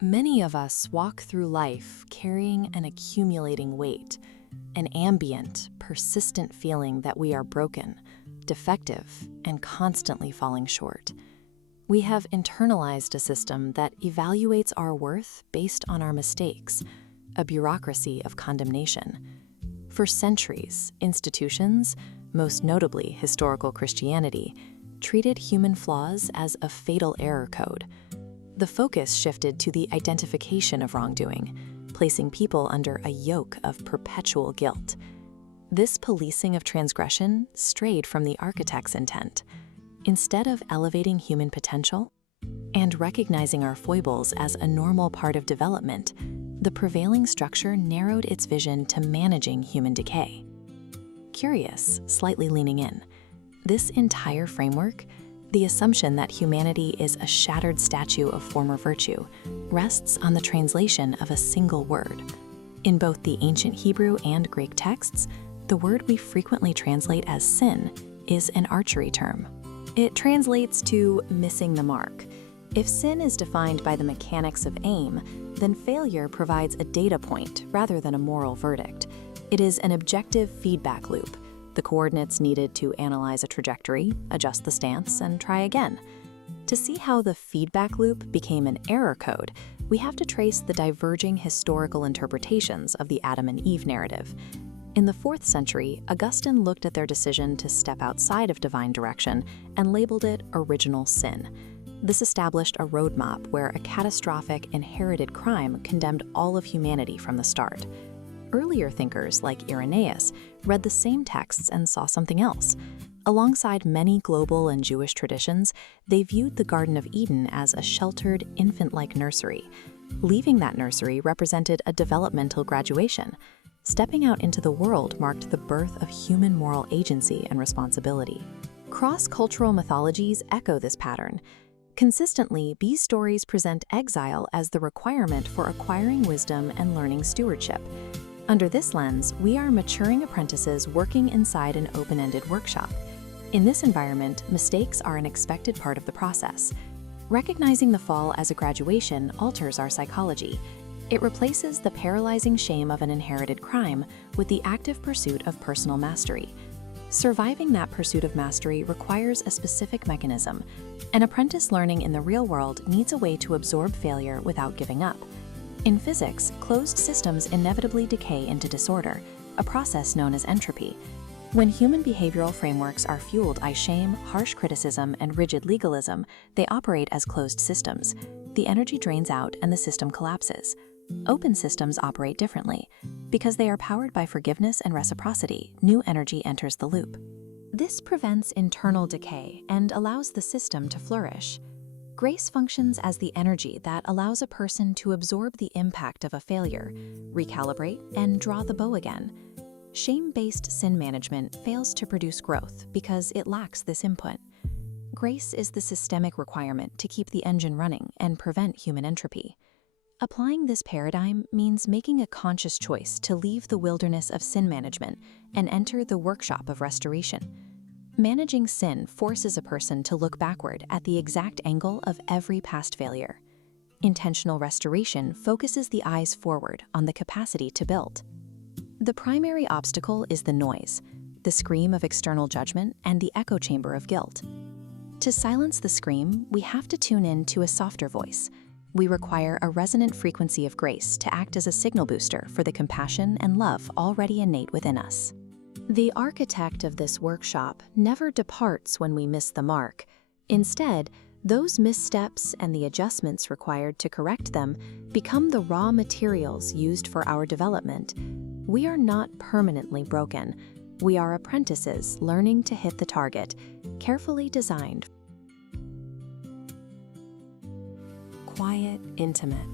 Many of us walk through life carrying an accumulating weight, an ambient, persistent feeling that we are broken, defective, and constantly falling short. We have internalized a system that evaluates our worth based on our mistakes, a bureaucracy of condemnation. For centuries, institutions, most notably historical Christianity, treated human flaws as a fatal error code. The focus shifted to the identification of wrongdoing, placing people under a yoke of perpetual guilt. This policing of transgression strayed from the architect's intent. Instead of elevating human potential and recognizing our foibles as a normal part of development, the prevailing structure narrowed its vision to managing human decay. Curious, slightly leaning in, this entire framework, the assumption that humanity is a shattered statue of former virtue, rests on the translation of a single word. In both the ancient Hebrew and Greek texts, the word we frequently translate as sin is an archery term. It translates to missing the mark. If sin is defined by the mechanics of aim, then failure provides a data point rather than a moral verdict. It is an objective feedback loop, the coordinates needed to analyze a trajectory, adjust the stance, and try again. To see how the feedback loop became an error code, we have to trace the diverging historical interpretations of the Adam and Eve narrative. In the 4th century, Augustine looked at their decision to step outside of divine direction and labeled it original sin. This established a roadmap where a catastrophic inherited crime condemned all of humanity from the start. Earlier thinkers like Irenaeus read the same texts and saw something else. Alongside many global and Jewish traditions, they viewed the Garden of Eden as a sheltered, infant-like nursery. Leaving that nursery represented a developmental graduation. Stepping out into the world marked the birth of human moral agency and responsibility. Cross-cultural mythologies echo this pattern. Consistently, these stories present exile as the requirement for acquiring wisdom and learning stewardship. Under this lens, we are maturing apprentices working inside an open-ended workshop. In this environment, mistakes are an expected part of the process. Recognizing the fall as a graduation alters our psychology. It replaces the paralyzing shame of an inherited crime with the active pursuit of personal mastery. Surviving that pursuit of mastery requires a specific mechanism. An apprentice learning in the real world needs a way to absorb failure without giving up. In physics, closed systems inevitably decay into disorder, a process known as entropy. When human behavioral frameworks are fueled by shame, harsh criticism, and rigid legalism, they operate as closed systems. The energy drains out and the system collapses. Open systems operate differently. Because they are powered by forgiveness and reciprocity, new energy enters the loop. This prevents internal decay and allows the system to flourish. Grace functions as the energy that allows a person to absorb the impact of a failure, recalibrate, and draw the bow again. Shame-based sin management fails to produce growth because it lacks this input. Grace is the systemic requirement to keep the engine running and prevent human entropy. Applying this paradigm means making a conscious choice to leave the wilderness of sin management and enter the workshop of restoration. Managing sin forces a person to look backward at the exact angle of every past failure. Intentional restoration focuses the eyes forward on the capacity to build. The primary obstacle is the noise, the scream of external judgment, and the echo chamber of guilt. To silence the scream, we have to tune in to a softer voice. We require a resonant frequency of grace to act as a signal booster for the compassion and love already innate within us. The architect of this workshop never departs when we miss the mark. Instead, those missteps and the adjustments required to correct them become the raw materials used for our development. We are not permanently broken. We are apprentices learning to hit the target, carefully designed. Quiet, intimate.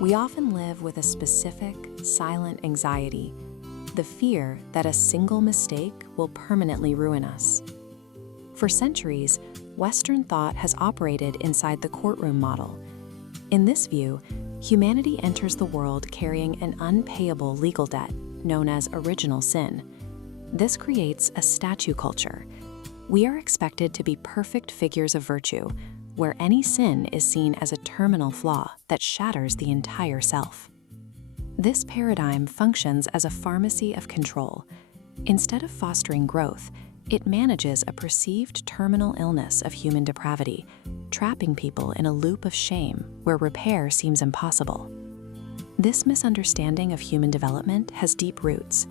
We often live with a specific, silent anxiety, the fear that a single mistake will permanently ruin us. For centuries, Western thought has operated inside the courtroom model. In this view, humanity enters the world carrying an unpayable legal debt known as original sin. This creates a statue culture. We are expected to be perfect figures of virtue, where any sin is seen as a terminal flaw that shatters the entire self. This paradigm functions as a pharmacy of control. Instead of fostering growth, it manages a perceived terminal illness of human depravity, trapping people in a loop of shame where repair seems impossible. This misunderstanding of human development has deep roots.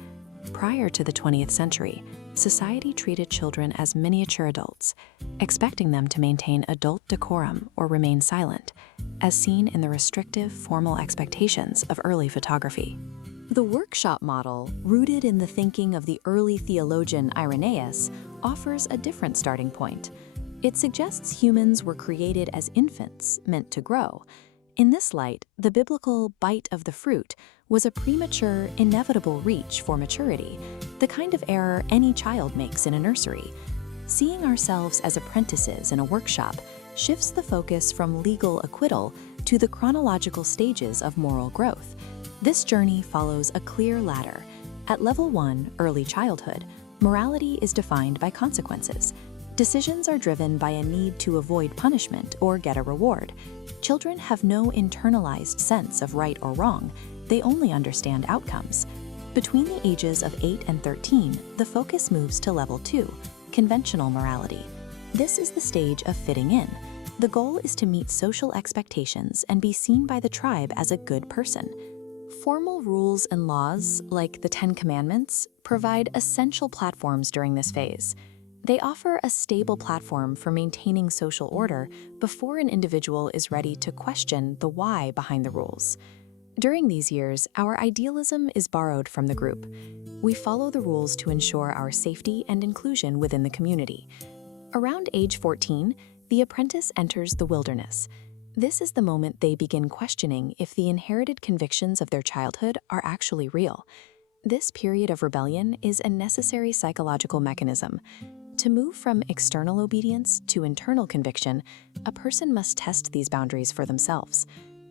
Prior to the 20th century, society treated children as miniature adults, expecting them to maintain adult decorum or remain silent, as seen in the restrictive, formal expectations of early photography. The workshop model, rooted in the thinking of the early theologian Irenaeus, offers a different starting point. It suggests humans were created as infants, meant to grow. In this light, the biblical bite of the fruit was a premature, inevitable reach for maturity, the kind of error any child makes in a nursery. Seeing ourselves as apprentices in a workshop shifts the focus from legal acquittal to the chronological stages of moral growth. This journey follows a clear ladder. At level 1, early childhood, morality is defined by consequences. Decisions are driven by a need to avoid punishment or get a reward. Children have no internalized sense of right or wrong. They only understand outcomes. Between the ages of 8 and 13, the focus moves to level 2, conventional morality. This is the stage of fitting in. The goal is to meet social expectations and be seen by the tribe as a good person. Formal rules and laws, like the 10 Commandments, provide essential platforms during this phase. They offer a stable platform for maintaining social order before an individual is ready to question the why behind the rules. During these years, our idealism is borrowed from the group. We follow the rules to ensure our safety and inclusion within the community. Around age 14, the apprentice enters the wilderness. This is the moment they begin questioning if the inherited convictions of their childhood are actually real. This period of rebellion is a necessary psychological mechanism. To move from external obedience to internal conviction, a person must test these boundaries for themselves.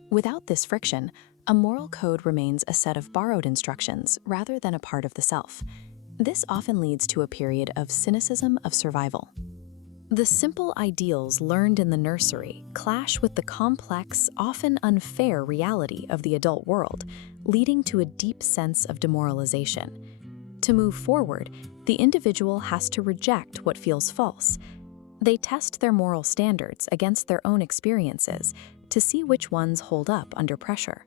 Without this friction, a moral code remains a set of borrowed instructions rather than a part of the self. This often leads to a period of cynicism of survival. The simple ideals learned in the nursery clash with the complex, often unfair reality of the adult world, leading to a deep sense of demoralization. To move forward, the individual has to reject what feels false. They test their moral standards against their own experiences to see which ones hold up under pressure.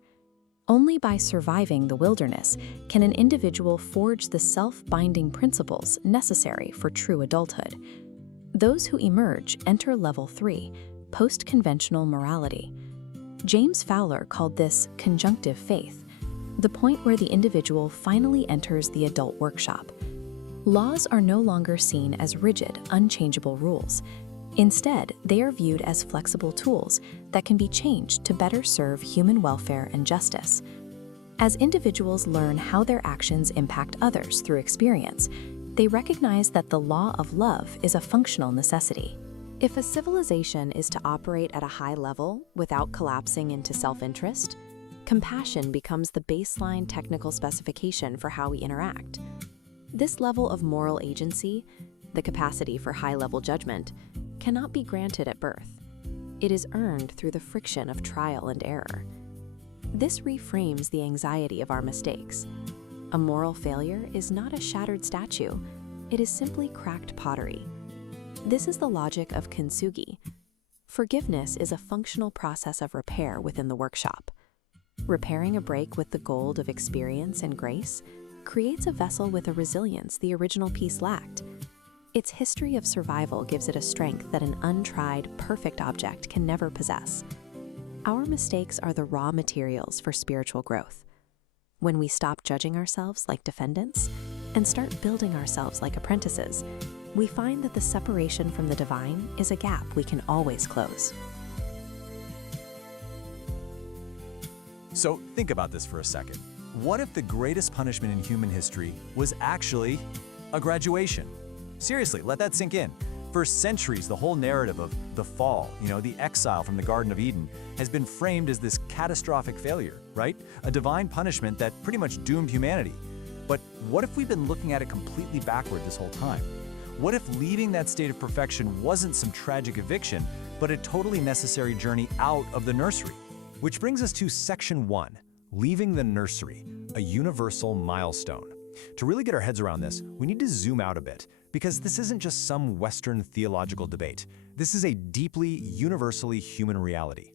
Only by surviving the wilderness can an individual forge the self-binding principles necessary for true adulthood. Those who emerge enter level 3, post-conventional morality. James Fowler called this conjunctive faith, the point where the individual finally enters the adult workshop. Laws are no longer seen as rigid, unchangeable rules. Instead, they are viewed as flexible tools that can be changed to better serve human welfare and justice. As individuals learn how their actions impact others through experience, they recognize that the law of love is a functional necessity. If a civilization is to operate at a high level without collapsing into self-interest, compassion becomes the baseline technical specification for how we interact. This level of moral agency, the capacity for high-level judgment, cannot be granted at birth. It is earned through the friction of trial and error. This reframes the anxiety of our mistakes. A moral failure is not a shattered statue, it is simply cracked pottery. This is the logic of kintsugi. Forgiveness is a functional process of repair within the workshop. Repairing a break with the gold of experience and grace creates a vessel with a resilience the original piece lacked. Its history of survival gives it a strength that an untried, perfect object can never possess. Our mistakes are the raw materials for spiritual growth. When we stop judging ourselves like defendants and start building ourselves like apprentices, we find that the separation from the divine is a gap we can always close. So think about this for a second. What if the greatest punishment in human history was actually a graduation? Seriously, let that sink in. For centuries, the whole narrative of the fall, the exile from the Garden of Eden, has been framed as this catastrophic failure, right? A divine punishment that pretty much doomed humanity. But what if we've been looking at it completely backward this whole time? What if leaving that state of perfection wasn't some tragic eviction, but a totally necessary journey out of the nursery. Which brings us to Section 1, Leaving the Nursery, a universal milestone. To really get our heads around this, we need to zoom out a bit, because this isn't just some Western theological debate. This is a deeply, universally human reality.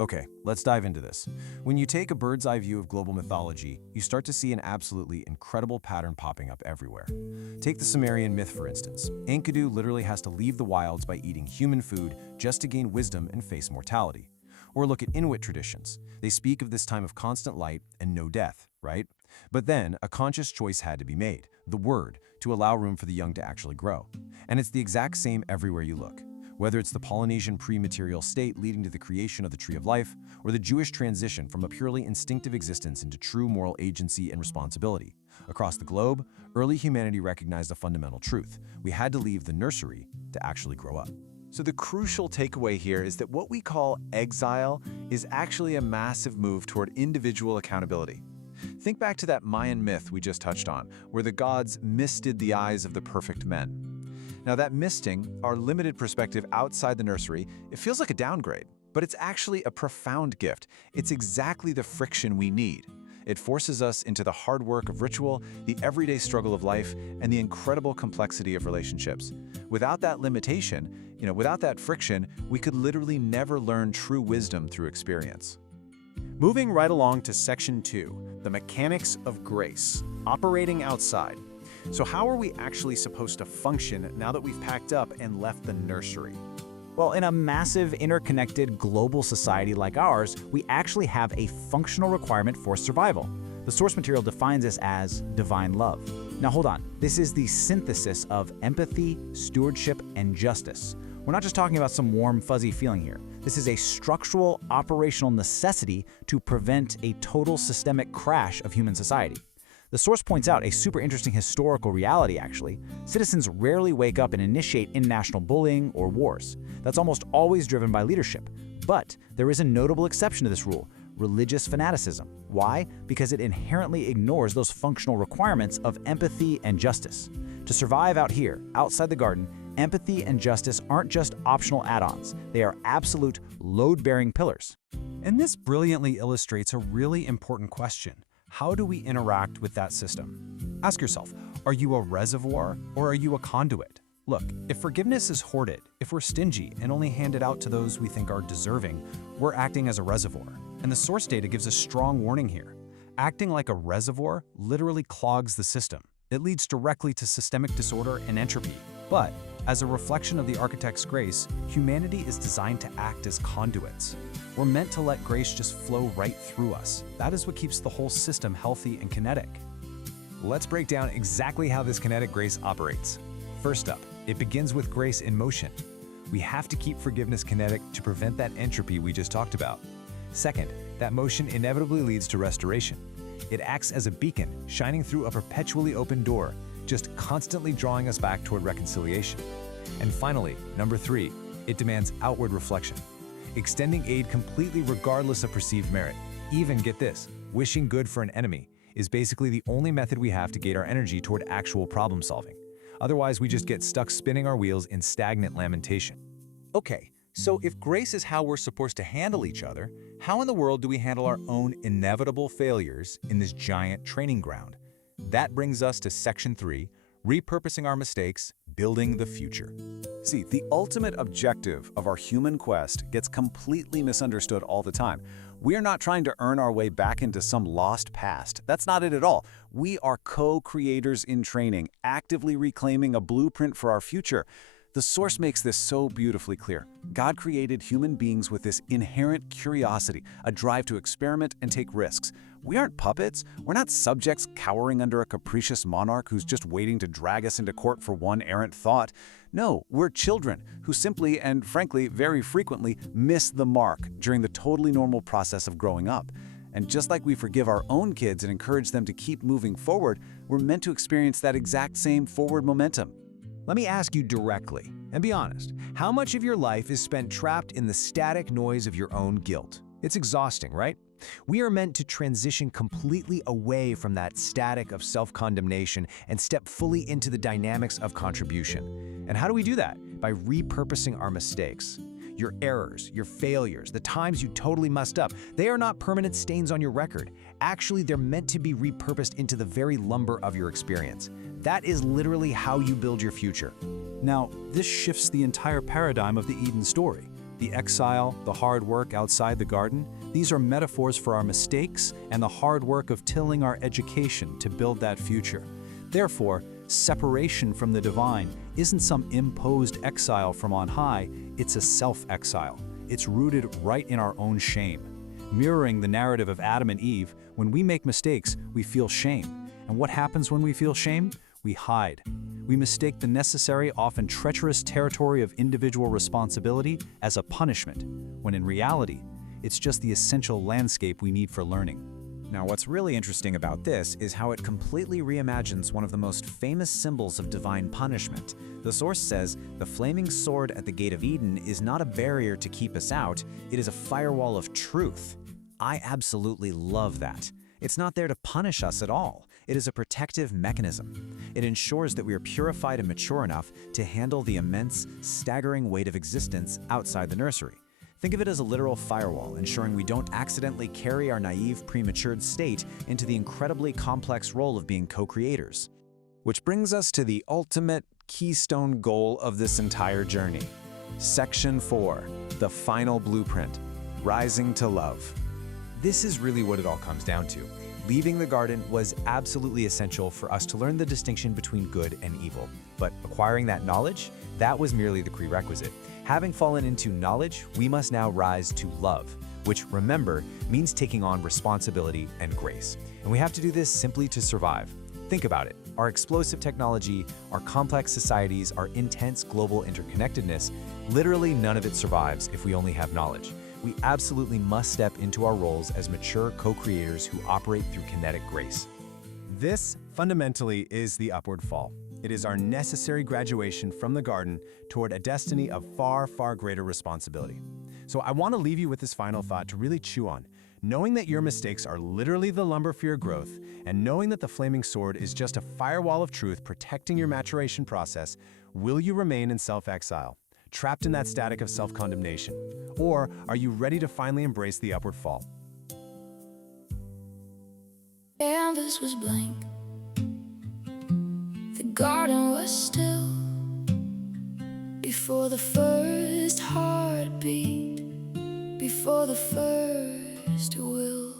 Okay, let's dive into this. When you take a bird's eye view of global mythology, you start to see an absolutely incredible pattern popping up everywhere. Take the Sumerian myth, for instance. Enkidu literally has to leave the wilds by eating human food just to gain wisdom and face mortality. Or look at Inuit traditions. They speak of this time of constant light and no death, right? But then, a conscious choice had to be made, the word, to allow room for the young to actually grow. And it's the exact same everywhere you look. Whether it's the Polynesian pre-material state leading to the creation of the Tree of Life, or the Jewish transition from a purely instinctive existence into true moral agency and responsibility. Across the globe, early humanity recognized a fundamental truth. We had to leave the nursery to actually grow up. So the crucial takeaway here is that what we call exile is actually a massive move toward individual accountability. Think back to that Mayan myth we just touched on, where the gods misted the eyes of the perfect men. Now that misting, our limited perspective outside the nursery, it feels like a downgrade, but it's actually a profound gift. It's exactly the friction we need. It forces us into the hard work of ritual, the everyday struggle of life, and the incredible complexity of relationships. Without that limitation, without that friction, we could literally never learn true wisdom through experience. Moving right along to Section 2, the mechanics of grace, operating outside. So how are we actually supposed to function now that we've packed up and left the nursery? Well, in a massive, interconnected global society like ours, we actually have a functional requirement for survival. The source material defines this as divine love. Now hold on, this is the synthesis of empathy, stewardship, and justice. We're not just talking about some warm, fuzzy feeling here. This is a structural, operational necessity to prevent a total systemic crash of human society. The source points out a super interesting historical reality, actually. Citizens rarely wake up and initiate international bullying or wars. That's almost always driven by leadership. But there is a notable exception to this rule: religious fanaticism. Why? Because it inherently ignores those functional requirements of empathy and justice. To survive out here, outside the garden, empathy and justice aren't just optional add-ons. They are absolute load-bearing pillars. And this brilliantly illustrates a really important question. How do we interact with that system? Ask yourself, are you a reservoir or are you a conduit? Look, if forgiveness is hoarded, if we're stingy and only hand it out to those we think are deserving, we're acting as a reservoir. And the source data gives a strong warning here. Acting like a reservoir literally clogs the system. It leads directly to systemic disorder and entropy. But as a reflection of the architect's grace, humanity is designed to act as conduits. We're meant to let grace just flow right through us. That is what keeps the whole system healthy and kinetic. Let's break down exactly how this kinetic grace operates. First up, it begins with grace in motion. We have to keep forgiveness kinetic to prevent that entropy we just talked about. Second, that motion inevitably leads to restoration. It acts as a beacon, shining through a perpetually open door, just constantly drawing us back toward reconciliation. And finally, number 3, it demands outward reflection. Extending aid completely regardless of perceived merit. Even, get this, wishing good for an enemy is basically the only method we have to gate our energy toward actual problem solving. Otherwise, we just get stuck spinning our wheels in stagnant lamentation. Okay, so if grace is how we're supposed to handle each other, how in the world do we handle our own inevitable failures in this giant training ground? That brings us to Section 3, repurposing our mistakes, building the future. See, the ultimate objective of our human quest gets completely misunderstood all the time. We are not trying to earn our way back into some lost past. That's not it at all. We are co-creators in training, actively reclaiming a blueprint for our future. The source makes this so beautifully clear. God created human beings with this inherent curiosity, a drive to experiment and take risks. We aren't puppets. We're not subjects cowering under a capricious monarch who's just waiting to drag us into court for one errant thought. No, we're children who simply and frankly very frequently miss the mark during the totally normal process of growing up. And just like we forgive our own kids and encourage them to keep moving forward, we're meant to experience that exact same forward momentum. Let me ask you directly, and be honest, how much of your life is spent trapped in the static noise of your own guilt? It's exhausting, right? We are meant to transition completely away from that static of self-condemnation and step fully into the dynamics of contribution. And how do we do that? By repurposing our mistakes. Your errors, your failures, the times you totally messed up, they are not permanent stains on your record. Actually, they're meant to be repurposed into the very lumber of your experience. That is literally how you build your future. Now, this shifts the entire paradigm of the Eden story. The exile, the hard work outside the garden, these are metaphors for our mistakes and the hard work of tilling our education to build that future. Therefore, separation from the divine isn't some imposed exile from on high, it's a self-exile. It's rooted right in our own shame. Mirroring the narrative of Adam and Eve, when we make mistakes, we feel shame. And what happens when we feel shame? We hide. We mistake the necessary, often treacherous territory of individual responsibility as a punishment, when in reality, it's just the essential landscape we need for learning. Now, what's really interesting about this is how it completely reimagines one of the most famous symbols of divine punishment. The source says, the flaming sword at the gate of Eden is not a barrier to keep us out, it is a firewall of truth. I absolutely love that. It's not there to punish us at all. It is a protective mechanism. It ensures that we are purified and mature enough to handle the immense, staggering weight of existence outside the nursery. Think of it as a literal firewall, ensuring we don't accidentally carry our naive, prematured state into the incredibly complex role of being co-creators. Which brings us to the ultimate keystone goal of this entire journey. Section 4, the final blueprint, rising to love. This is really what it all comes down to. Leaving the garden was absolutely essential for us to learn the distinction between good and evil. But acquiring that knowledge, that was merely the prerequisite. Having fallen into knowledge, we must now rise to love, which, remember, means taking on responsibility and grace. And we have to do this simply to survive. Think about it. Our explosive technology, our complex societies, our intense global interconnectedness, literally none of it survives if we only have knowledge. We absolutely must step into our roles as mature co-creators who operate through kinetic grace. This, fundamentally, is the upward fall. It is our necessary graduation from the garden toward a destiny of far, far greater responsibility. So I want to leave you with this final thought to really chew on. Knowing that your mistakes are literally the lumber for your growth, and knowing that the flaming sword is just a firewall of truth protecting your maturation process, will you remain in self-exile, trapped in that static of self-condemnation? Or are you ready to finally embrace the upward fall? Canvas was blank. The garden was still before the first heartbeat, before the first will.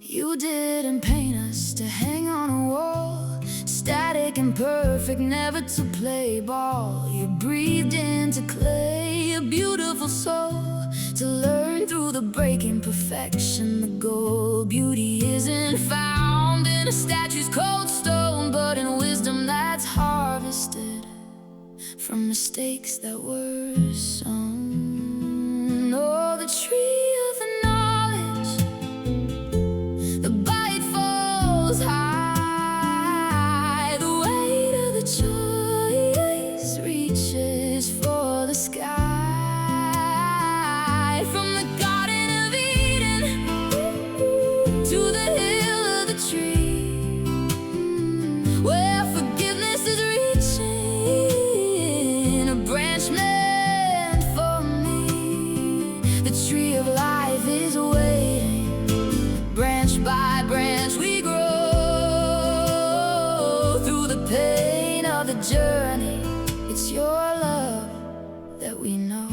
You didn't paint us to hang on a wall, static and perfect, never to play ball. You breathed into clay, a beautiful soul, to learn through the breaking perfection. The goal, beauty isn't found in a statue's cold stone, but in wisdom that's harvested from mistakes that were sown. Oh, the tree of the knowledge, the bite falls high, the weight of the choice reaches for the sky. From the Garden of Eden to the hill of the tree, where forgiveness is reaching, a branch meant for me. The tree of life is waiting, branch by branch we grow through the pain of the journey. It's your love that we know.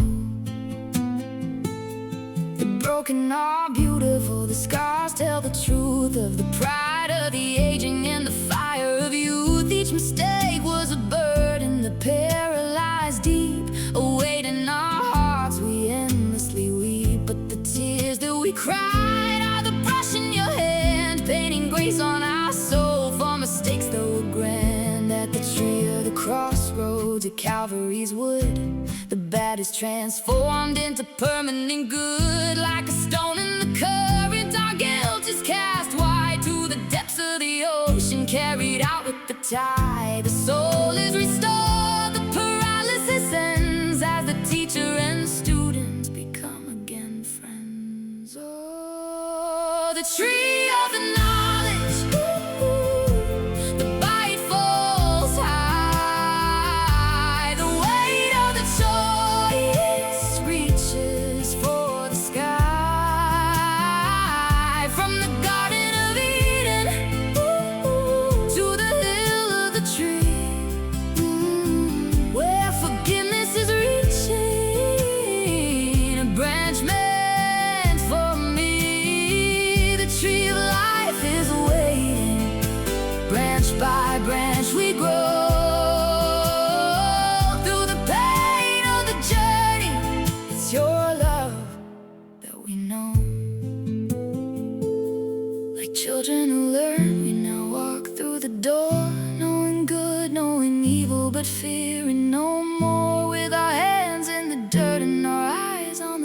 The broken are beautiful, the scars tell the truth of the pride of the aging and the fire of youth. Each mistake was a burden that paralyzed deep, a weight in our hearts we endlessly weep. But the tears that we cried are the brush in your hand, painting grace on our soul for mistakes that were grand. At the tree of the crossroads at Calvary's wood, the bad is transformed into permanent good. Like a stone in the current, our guilt is cast wide to the depths of the ocean, carried out with the tide. The soul is restored, the paralysis ends as the teacher and students become again friends. Oh, the tree of the knowledge, the bite falls high, the weight of the choice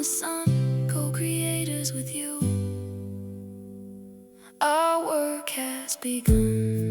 sun, co-creators with you. Our work has begun.